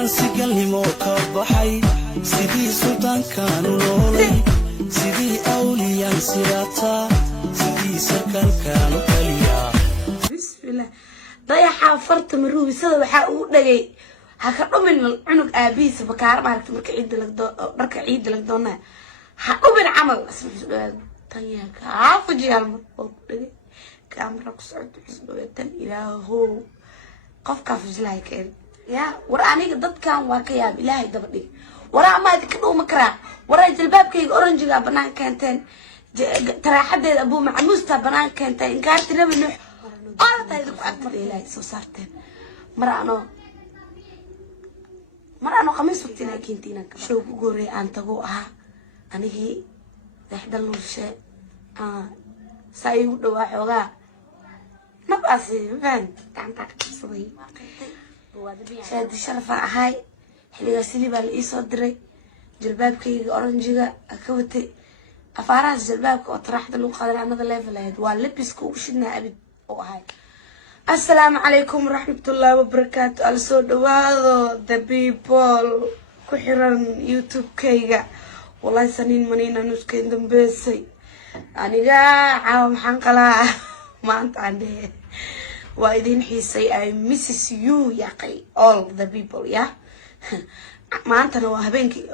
haddaan si galnimo ka baxay sidii suldaankaanu noolay sidii awliyaan sirataa sidii sarkaalkaanu kaliyaa bismillah dayaxa farta maruubisada waxaa uu dhagay ha ka dhumin cunug aabihiisa bakaar maaragtay marka ciid dharka ciid lagdoona ha dhumin camal tanya kaafujiyaal markuu dhagay kaamira ku socdo xisbooyatan ilaahow qofka fujilay keen ya war aniga dadkan waa ka yaab ilaahay daba dhig wara ma idin ka dhuuma karaa wara jilbaabkayga oranjiga banaan keenteen taraaxadeeda abuu macmuusta banaan keenteen inkaarti nabi nuux orta idin ku agmar ilaahay soo saarteen mar ano khamiis waqtina keentina show ku goorey aan tago aha anigii dhaxdal nulshe say u dhawaa xoogaa nabasi van tanta qabsaday shaadi sharafa ahay xiliga siliba la isoo diray jilbaabkayga oranjiga ka watay afaaraas jilbaabka oo taraxda lagu qaaday anada level ahayd waa labiska ugu shidnaa abid oo ahay السلام عليكم ورحمة الله وبركاته السو دوادو the people كحران يوتيوب كيغا والله سنين منينا نسكين دنبيسي أنيغا عاوم حنقلا ما أنت عندي وايدين حيسي I misses you ياقي all the people يا ما أنت نوا هبينكي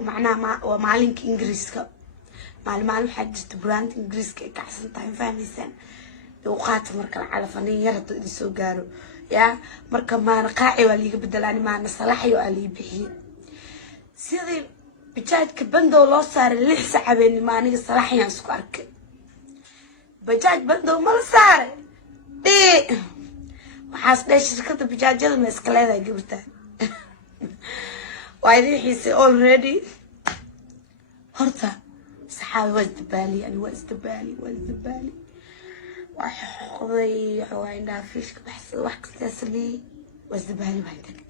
معناه ومعلنك إنجليزكا معلم حدث براند إنجليزكا كحسن تايم فاهميسان وقات مركل على فني يرد يسوق قالوا يا مركل ما نقاعي واللي بدل أنا ما نصلحي واللي بحي سيدي بجاج كبندو لو صار اللي حسابين ما نيجي صلاحي عن سكرك بجاج بندو ما صار دي وحاسبة شركة بجاج جد مسكلة ذا جبتها وعيدين حيسي already هرتا صحابي وزد بالي أنا وزد بالي وحقضي حوالينا فيش بحس واحد تسلي والزبالي ما يتكت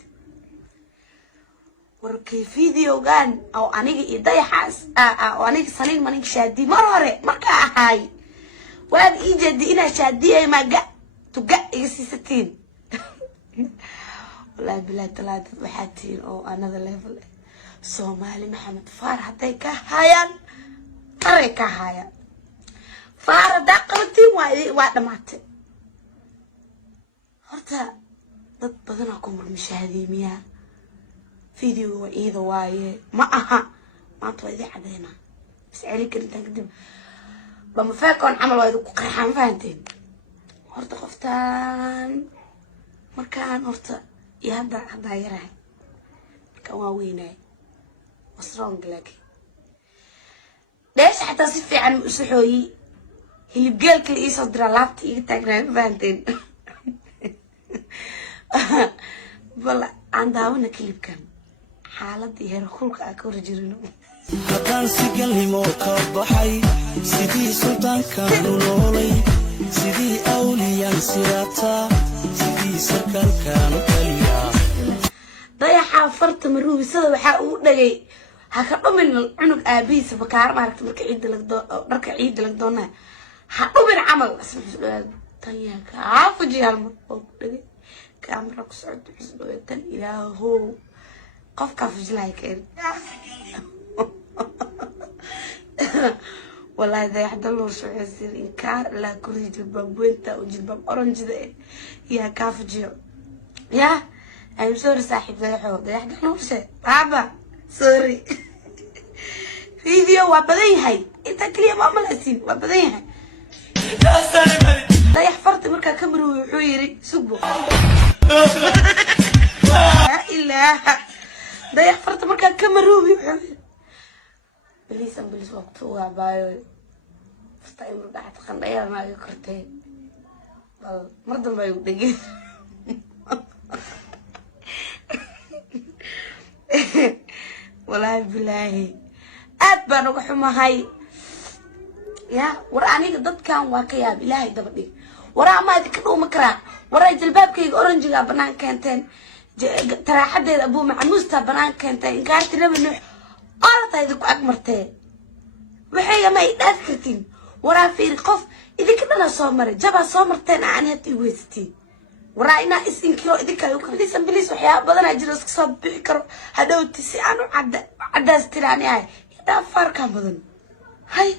وركي فيديو كان أو أنيجي يضيع حاس أو أنيجي صنين مانيك شادي مرة مركا هاي وأنا إيجادي إنا شادية ما جاء تجاء يسي 60 والله بالله ثلاثة بحاتين أو أنا ذا ليفل صومالي محمد فارح تيكا هايان تريكا هايان فارد دقلتي واحدة ماتت هرتا ضد بدنكم المشاهدين مياه فيديو وإذا واي ما أنتوا إذا حدينا بس عليك أنت قدم بما فاكون عمل وايد قرحان فهمتين هرتا قفتان مركان هرتا يهدى يراي مركان واويناي وصرون قلاكي ليش حتى صفي عن مسحوي اللي بقالك اللي يصدر لابتي يتاقنا فانتين والله عندها وانا كليب كان حالتي هير خلق اكو رجلنا haddaan si galnimo ka baxay sidii suldaankaanu noolay sidii awliyaan sirataa sidii sarkaalkaanu kaliyaa dayaxa farta maruubisada waxaa uu dhagay ha ka dhumin cunug aabihiisa bakaar maaragtay marka ciid dharka ciid lagdoona ha dhumin camal tanya kaafujiyaal markuu dhagay kaamira ku socdo xisbooyatan ilaahow qofka fujilay keen والله إذا يحضروا شو يصير إنكار لا كل جلباب وينتا وجلباب أورنج ذا يا كافجيو يا أنا سوري صاحب ذا يحو ذا يحضروا شيء بابا سوري فيديو وابدين هاي أنت كلية ما ملاسين وابدين هاي ذا يحفرت مركا كبروا وحويري سبوا لا إله ذا يحفرت مركا كبروا وحويري بليس وقت هو بايو فستايم رجعت خنقيا ما يكرتين بل مرضى ما يودقين والله بالله أتبع نقحوما هاي يا وراني ضد كان واقيا بالله دبدي ورا ما ذكروا مكرا ورا جلباب كي أورنجا بنان كانتين ترى حد أبو معموستا بنان كانتين قالت نبي نوح أرتا إذا كنت مرتين وحيا ما يتذكرتين ورا في القف إذا كنا صامرة جبا صامرتين عن هاتي ويستين ورأينا إسنكيو إذا كانوا كليسا بليس وحياة بدنا جلس كسب بيكرو هذا وتسي أنا عدا استراني هاي يدا فارك بدن هاي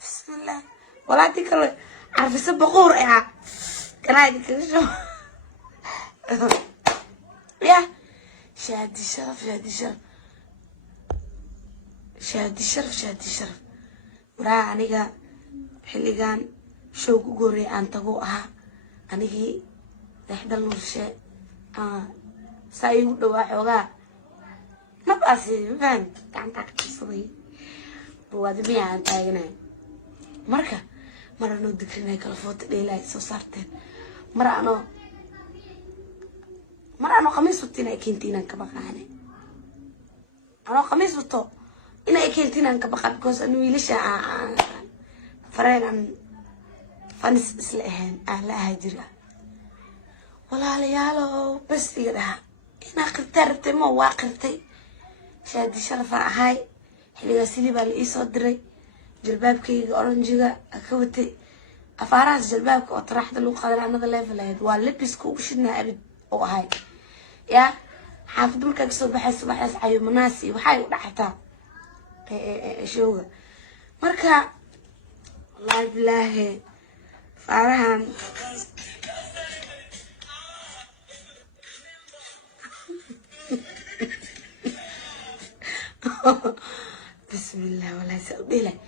بسم الله ولا تكلم عارف سبقور يا كراي كشو يا شادي شرف شادي شرف شادي شرف شادي شرف ورا عنيقا حلقان شو قوري أن تقوها أنيقي لحد النورشة سايود وحوغا نبقاسي فان كان تاكتسوي بواد ميان تاينا مركا مرة نو دكرينا كالفوت ليلاي سو سارتين مرة أنا خميس وطينا كنتينا كبقاني أنا خميس وطو إنا كنتينا كبقى بكوز أنو يلشا فرين عن فانس إسلئهن أهلا هاجرة ولا ليالو بس يدها إنا قرتي مو واقرتي شادي شرفة هاي حلقة سيدي بالإيسو دري جلبابكي أورنجيغا أكوتي أفاراس جلبابك وطرحت له قادر عنا ذا ليفل هيد واللبسكو وشدنا أبد أو هاي يا حافظ مركا صباح عيو مناسي وحاي ودحتا شوغا مركا والله بالله فارهان بسم الله والله سأقول لك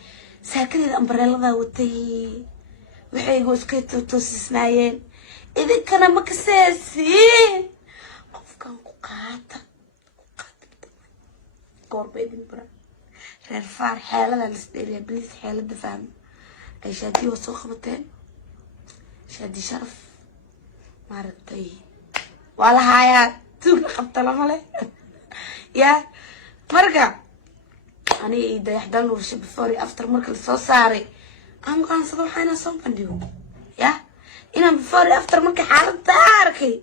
ساكن الأمبريلا وتي وحيقو سكيتو توسسنايين إذا كان مكساسين قف كان قاطع قربي دمبرا رفار حالة للسبيريا بليس حالة دفام أي شادي وسوخبتين شادي شرف مارتي ولا هاي توك قبطلة مالي يا مرقع أنا إذا يحضر له شيء بفوري أفتر مركل صاري أنا كان صدق حين صوم بنديو يا إنا بفوري أفتر مركل حالة تاركي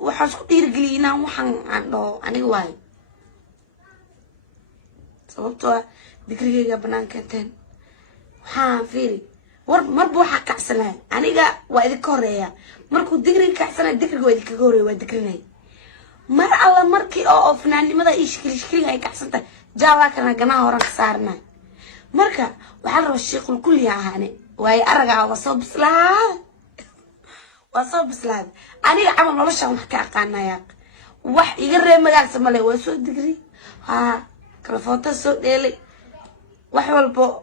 وحاسكو يرجلينا وحن عنده أنا واي sababtoo digrigayga banaanka inteen waxaan fiiri war marba waxa kacsanaa aniga waa idinka horeeya markuu digriga kacsanaa digriga waa idinka horeeya waa digrinay mar alla markii oo fanaanimada ishkiliga ay kacsantay jaawa kana ganaha horan ka saarnaa marka waxa la rabaa sheekul kulliya ahane way araga waa soo bislaad aniga camal nolosha wax ka aqaanaya wax iga reeb magaal samale waa soo digri كرفوتا سو ديلي وحولبو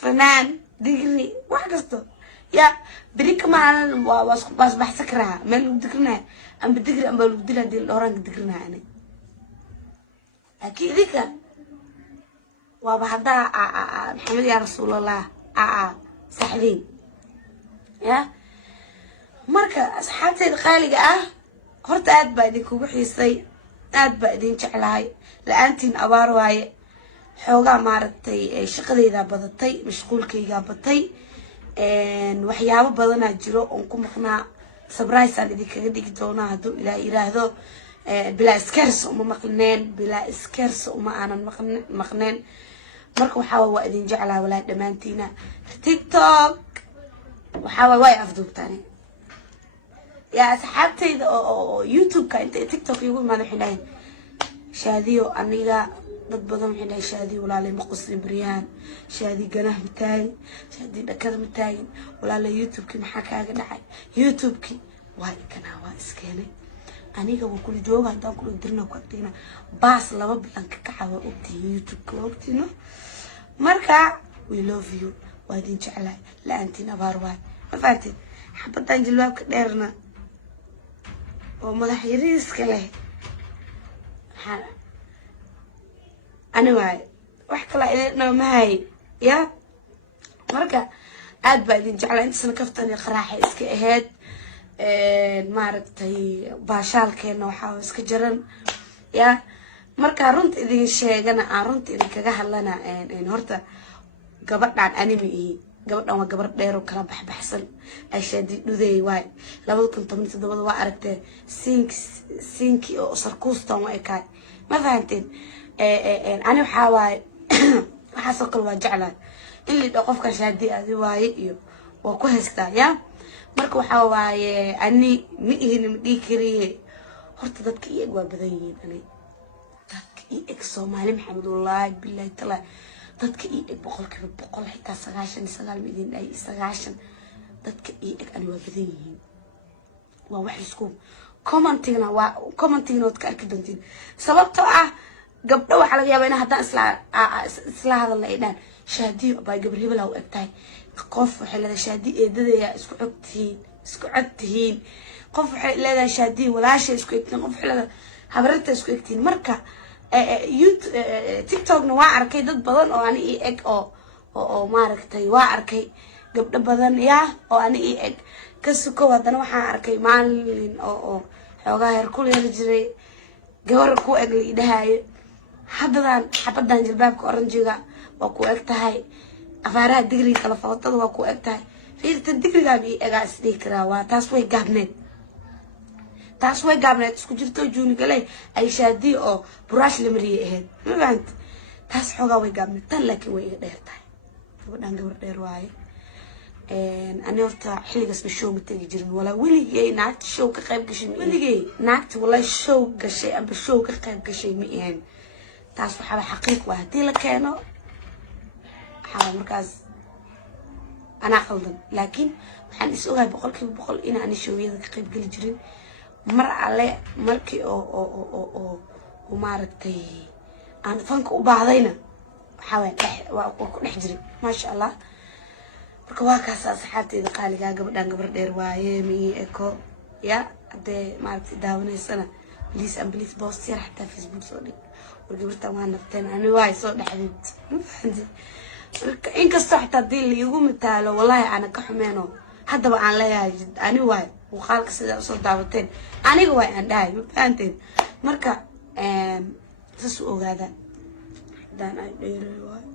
فنان ديجري وحكستو يا بريك معنا واس بحسكرها مالو ديكرنا ام بديجري ام بالو بديلا ديال اورانك ديكرنا انا اكيد ديك وبعدا محمد يا رسول الله صاحبين يا marka asxaabtayda qaaliga horta aad baa idinku wixisay aad baa idin jeclahay la'aantiin abaar waaye xoogaa maaragtay shaqadayda badatay mashquulkayga batay waxyaabo badan jiro oo ku maqnaa surprise aan idinkaga dhigi doonaa haduu ilaa yiraahdo bila iskers uma maqneen bila iskers uma aanan maqneen marka waxa waa idin jeclaa walaa dhamaantiina TikTok waxa way afduubtani يا أصحابتي أو يوتيوب كأنت تيك توك يقول ما نحن شاديو أنيقا ضد بدهم حنا شادي ولا لي مقصرين بريان شادي جناه متاين شادي بكذا متاين ولا لي يوتيوب كي محاكا قناعي يوتيوب كي واي كنا واسكيني أنيقا وكل جواب هندام كل درنا وقتنا باص لما بلانك كعوة أبتي يوتيوب كوبتينو مركا we love you وادين جعلاي لا أنتينا باروان ما فهمتي حبتان جلوابك ديرنا ومدح يريس كله أنا واي وحكي لنا معي يا مركا عاد بعدين جعل أنت سنة كفتني قراحة إسكي أهد مارتي باشال كأنه حاوس كجرن يا مركا رنت إذا شيء أنا رنت إذا كجهلنا إن هرتا قبضنا عن أنمي قبضنا وقبض ديرو كلام بحسن أشياء دوذي واي لابد كنت من تدوّد وعرفت سينكي أو سركوستا وإيكاي ما فهمتين أنا وحاواي وحاسق الوجعلان اللي دوقف كشادي أذي واي إيو وكوهستا يا marka waxaa waaye ani ma ihina ma dhihi kariye horta dadka ii eg waa badan yihiin ani dadka ii eg Soomaali maxamed wallaahi billahi taala dadka ii eg boqolkiiba boqol xitaa 99 midin ay 90 dadka ii eg ani waa badan yihiin waa wax isku commentingna ood ka arki doontiin sababtoo ah gabdho waxa laga yaabaa in haddaan isla hadalna ay dhaan shaadiyo baa gabar hebel u eg tahay qof waxay leedahay shaadi eedadaya isku codtihiin qof waxay leedahay shaadi walaasha isku egtiin qof waxay leedahay habarta isku egtiin marka TikTokna waa arkay dad badan oo ani ii eg oo maaragtay waa arkay gabdho badan yaa oo ani ii eg kasuko haddana waxaan arkay maalin oo xoogaa heer ku leeli jiray gabar ku eg la idhahayo haddadan xabadan jilbaabka oranjiga waa ku eg tahay afaaraha digriga kala footada waa ku eg tahay fiirtan digriga bi egaa isdhihi karaa waa taas way gaabneed isku jirto juuni galay ay shaadi oo buraash la mariyay ahayd ma fahanti taas xoogaa way gaabneed tan laakiin way iga dheer tahay gabadhan gabar dheer waaye ani horta xilligaas ma show ma tegi jirin walaa weligay naagta show ka qayb gashay weligay naagta walaa show gashay amba show ka qayb gashay ma ahayn taas waxaa xaqiiq waa haddii la keeno waxaa markaas anaa qaldan laakiin waxaan is ogahay boqolkiiba boqol in aan showyada ka qayb geli jirin mar alle markii oo maaragtay aan fanka u baahdayna waxaa ku dhex jiray maasha allah marka waa kaas asxaabteeda qaaligaa gabadhan gabar dheer waaye mii eko ya haddee maaragtay daawanaysana please post yar xataa Facebook soo dhig war gabartan waa nafteen ani waay soo dhexdeed ma fahanti marka inkastoo xataa haddii laigu mitaalo wallaahi aana ka xumeeno haddaba aan leeyahay ani waay muuqaalka sidaa usoo daawateen aniga waay aan dhahay ma fahanteen marka saas u ogaada haddaan ay dheeray waay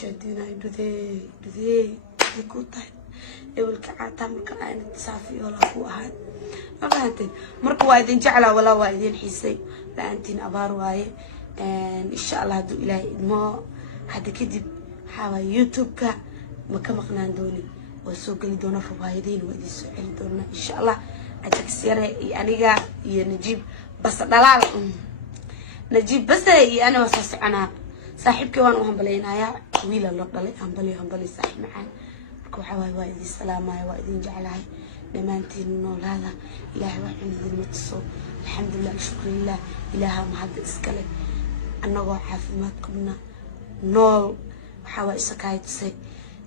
shaadiin ay dhudee ku tahay ebalka caataa marka aan saafiyo la ku ahay ma fahanteen marka waa idin jeclaa walaa waa idin xiisay la'aantiin abaar waaye insha allah hadduu ilaahay idmo hadda kadib waxaa waaye YouTube-ka ma ka maqnaan doonin waa soo geli doona rubaayadiina waa idin soo celi doonaa insha allah ajax yare iyo aniga iyo najiib bas dhalaal najiib bas iyo ana waa soo soconaa saaxiibkii waan u hambaleynayaa wiila loo dhalay hambali saaxiib macaan marka waxaa waaye waa idin salaamaya waa idin jeclahay dhammaantiin noolaada ilaahay waxaan idin matuso alxamdulilah shukrillah ilaaha mahad iskale annagoo caafimaad qabna nool waxaa waa isakaaytusay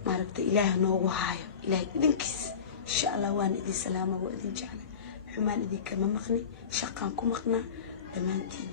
maaragtay ilaah noogu haayo ilaahay idinkiis insha allah waan idin salaama waa idin jeclay xumaan idinkama maqni shaqaan ku maqnaa dhammaantiin